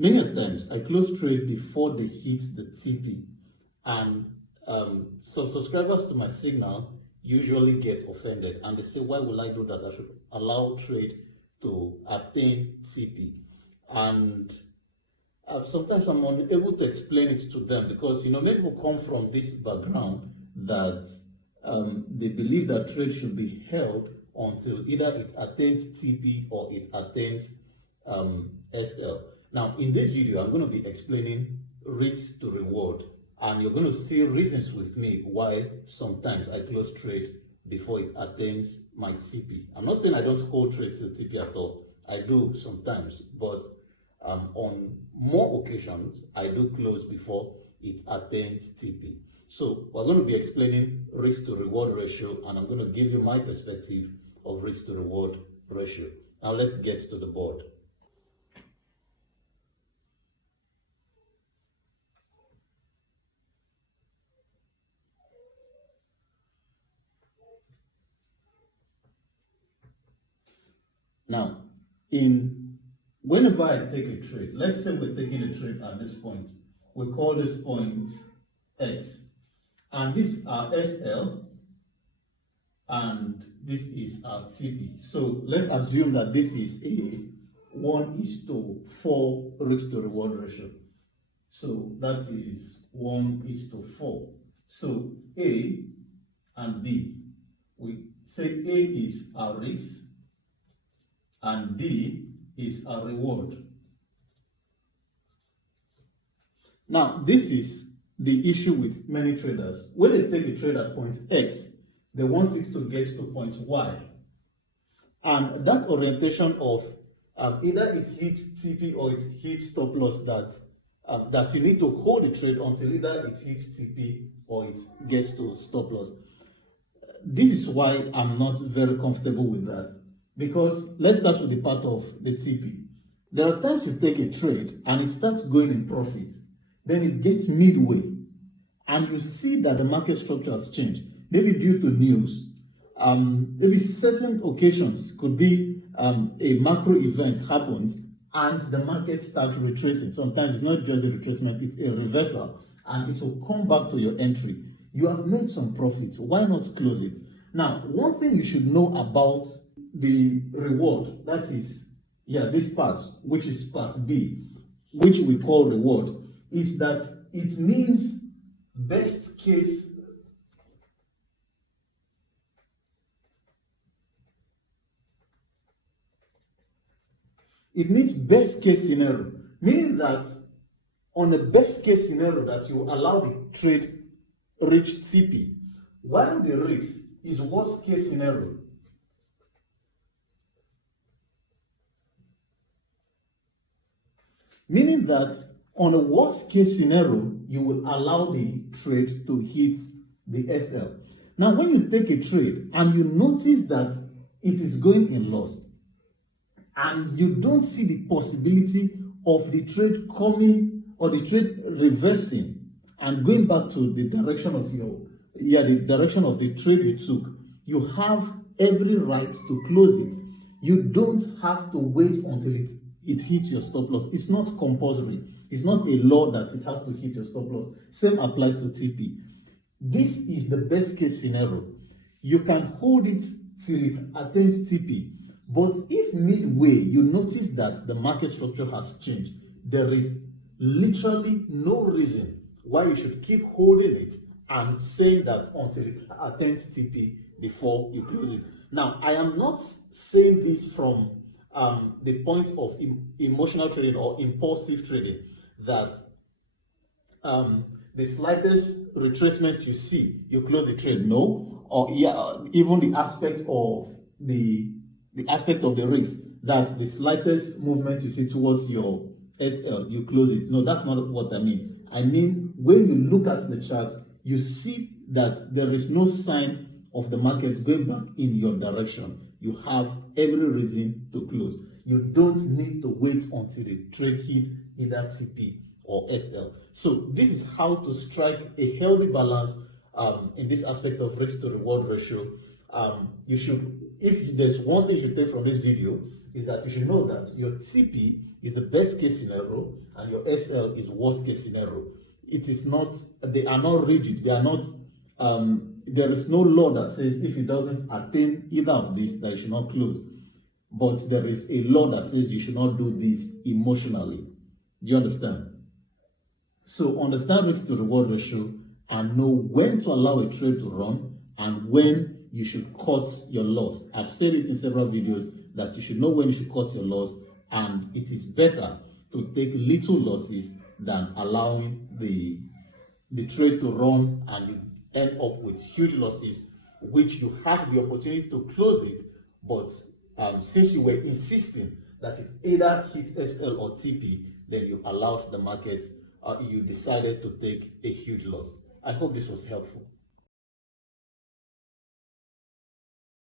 Many times I close trade before they hit the TP, and some subscribers to my signal usually get offended and they say, why will I do that? I should allow trade to attain TP. And sometimes I'm unable to explain it to them because, many people come from this background that they believe that trade should be held until either it attains TP or it attains SL. Now, in this video, I'm going to be explaining risk to reward, and you're going to see reasons with me why sometimes I close trade before it attains my TP. I'm not saying I don't hold trade to TP at all. I do sometimes, but on more occasions, I do close before it attains TP. So we're going to be explaining risk to reward ratio, and I'm going to give you my perspective of risk to reward ratio. Now let's get to the board. Now, whenever I take a trade, let's say we're taking a trade at this point. We call this point X. And this is our SL, and this is our TP. So let's assume that this is a 1:4 risk to reward ratio. So that is 1:4. So A and B, we say A is our risk and B is our reward. Now, this is the issue with many traders. When they take a trade at point X, they want it to get to point Y. And that orientation of either it hits TP or it hits stop loss, that you need to hold the trade until either it hits TP or it gets to stop loss. This is why I'm not very comfortable with that. Because let's start with the part of the TP. There are times you take a trade and it starts going in profit. Then it gets midway and you see that the market structure has changed. Maybe due to news, maybe certain occasions, could be a macro event happens and the market starts retracing. Sometimes it's not just a retracement, it's a reversal, and it will come back to your entry. You have made some profits. Why not close it? Now, one thing you should know about the reward, that is, this part, which is part B, which we call reward, is that it means best case. It means best case scenario, meaning that on the best case scenario that you allow the trade reach TP, while the risk is worst case scenario. Meaning that on a worst case scenario, you will allow the trade to hit the SL. Now, when you take a trade and you notice that it is going in loss, and you don't see the possibility of the trade coming or the trade reversing and going back to the direction of the direction of the trade you took, you have every right to close it. You don't have to wait until it hits your stop loss. It's not compulsory. It's not a law that it has to hit your stop loss. Same applies to TP. This is the best case scenario. You can hold it till it attains TP. But if midway you notice that the market structure has changed, there is literally no reason why you should keep holding it and saying that until it attains TP before you close it. Now, I am not saying this from the point of emotional trading or impulsive trading, that the slightest retracement you see, you close the trade. No, or even the aspect of the risk, that's the slightest movement you see towards your SL, you close it. No, that's not what I mean. I mean, when you look at the chart, you see that there is no sign of the market going back in your direction. You have every reason to close. You don't need to wait until the trade hits either TP or SL. So this is how to strike a healthy balance in this aspect of risk to reward ratio. You should, if there's one thing you should take from this video, is that you should know that your TP is the best case scenario and your SL is worst case scenario. It is not, they are not rigid, they are not, there is no law that says if it doesn't attain either of these, that you should not close. But there is a law that says you should not do this emotionally. Do you understand? So understand risk to reward ratio and know when to allow a trade to run and when you should cut your loss. I've said it in several videos that you should know when you should cut your loss, and it is better to take little losses than allowing the trade to run and you end up with huge losses, which you had the opportunity to close it, but since you were insisting that it either hit SL or TP, then you allowed the market, you decided to take a huge loss. I hope this was helpful.